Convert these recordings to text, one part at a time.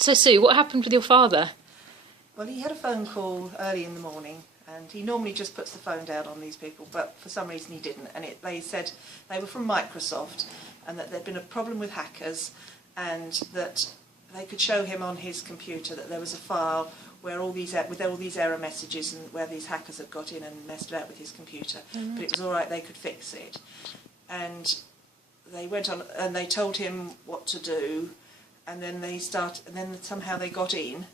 So Sue, what happened with your father? Well, he had a phone call early in the morning, and he normally just puts the phone down on these people, but for some reason he didn't. And they said they were from Microsoft, and that there'd been a problem with hackers, and that they could show him on his computer that there was a file where with all these error messages and where these hackers had got in and messed about with his computer. Mm-hmm. But it was all right; they could fix it. And they went on and they told him what to do, and then somehow they got in.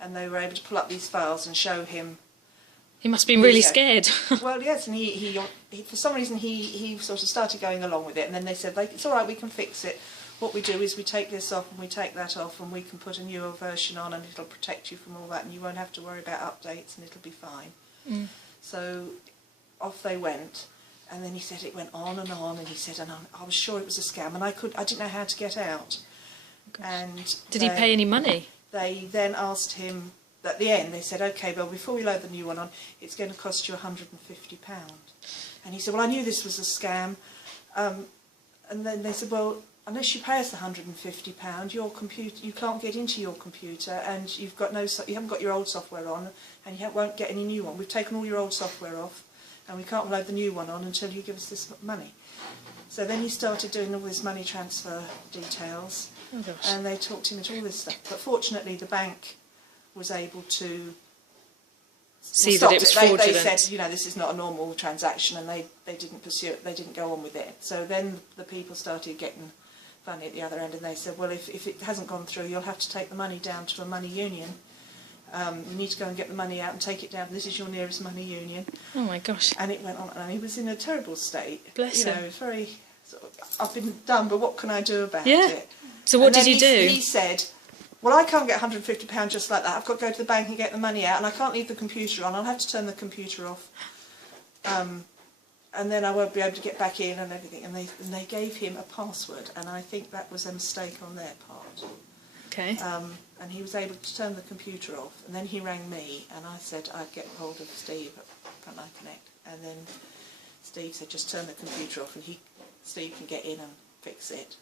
And they were able to pull up these files and show him. He must have been really scared. Well, yes, and he for some reason he sort of started going along with it, and then they said, it's all right, we can fix it. What we do is we take this off and we take that off, and we can put a newer version on, and it'll protect you from all that, and you won't have to worry about updates, and it'll be fine. Mm. So off they went, and then he said it went on, and he said, and I was sure it was a scam, and I didn't know how to get out. Oh, and did he pay any money? They then asked him, at the end, they said, OK, well, before we load the new one on, it's going to cost you £150. And he said, well, I knew this was a scam. And then they said, well, unless you pay us the £150, your computer, you can't get into your computer, and you haven't got your old software on, and you won't get any new one. We've taken all your old software off, and we can't load the new one on until you give us this money. So then he started doing all this money transfer details. Oh, and they talked him into all this stuff. But fortunately, the bank was able to see that it was fraudulent. They said, this is not a normal transaction, and they didn't pursue it. They didn't go on with it. So then the people started getting funny at the other end, and they said, well, if it hasn't gone through, you'll have to take the money down to a money union. You need to go and get the money out and take it down. This is your nearest money union. Oh my gosh! And it went on, and he was in a terrible state. Bless him. It was very sort of, I've been done, but what can I do about it? So what did you do? He said, well, I can't get £150 just like that. I've got to go to the bank and get the money out, and I can't leave the computer on. I'll have to turn the computer off, and then I won't be able to get back in and everything. And they gave him a password, and I think that was a mistake on their part. Okay. And he was able to turn the computer off, and then he rang me, and I said I'd get hold of Steve at Frontline Connect, and then Steve said just turn the computer off, and Steve can get in and fix it.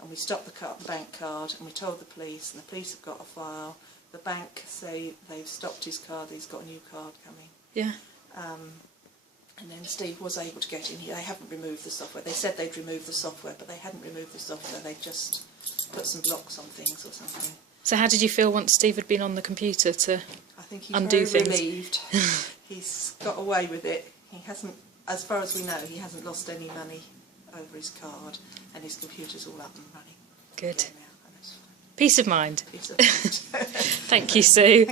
And we stopped the bank card, and we told the police, and the police have got a file. The bank say they've stopped his card, he's got a new card coming. Yeah. And then Steve was able to get in. They haven't removed the software. They said they'd remove the software, but they hadn't removed the software. They just put some blocks on things or something. So how did you feel once Steve had been on the computer to I think he's undo very things? relieved. He's got away with it. He hasn't, as far as we know, he hasn't lost any money over his card, and his computer's all up and running. Good. Now, Peace of mind. Peace of mind. Thank you, Sue.